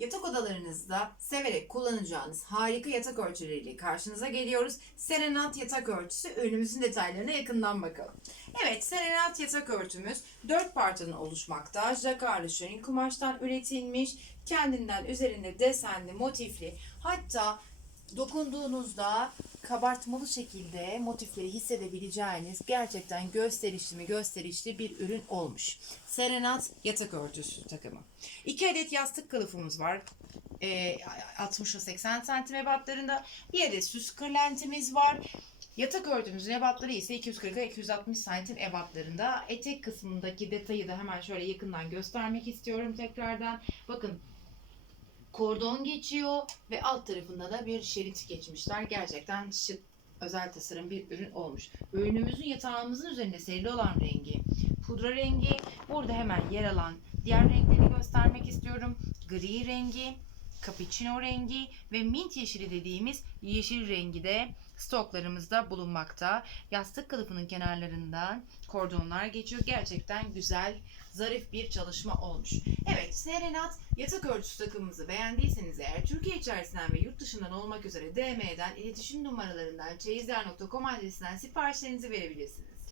Yatak odalarınızda severek kullanacağınız harika yatak örtüleriyle karşınıza geliyoruz. Serenat yatak örtüsü ürünümüzün detaylarına yakından bakalım. Evet, Serenat yatak örtümüz 4 parçadan oluşmakta. Jakarlı şirin kumaştan üretilmiş. Kendinden üzerinde desenli, motifli. Hatta dokunduğunuzda kabartmalı şekilde motifleri hissedebileceğiniz gerçekten gösterişli mi gösterişli bir ürün olmuş. Serenat yatak örtüsü takımı. 2 adet yastık kılıfımız var. Ee, 60 ile 80 santim ebatlarında. Bir adet süs kırlentimiz var. Yatak örtümüzün ebatları ise 240 ile 260 santim ebatlarında. Etek kısmındaki detayı da hemen şöyle yakından göstermek istiyorum tekrardan. Bakın kordon geçiyor ve alt tarafında da bir şerit geçmişler. Gerçekten şık özel tasarım bir ürün olmuş. Ürünümüzün yatağımızın üzerinde serili olan rengi pudra rengi. Burada hemen yer alan diğer renkleri göstermek istiyorum. Gri rengi, cappuccino rengi ve mint yeşili dediğimiz yeşil rengi de stoklarımızda bulunmakta. Yastık kılıfının kenarlarından kordonlar geçiyor. Gerçekten güzel, zarif bir çalışma olmuş. Evet, Serenat yatak örtüsü takımımızı beğendiyseniz eğer Türkiye içerisinden ve yurt dışından olmak üzere DM'den, iletişim numaralarından, çeyizler.com adresinden siparişlerinizi verebilirsiniz.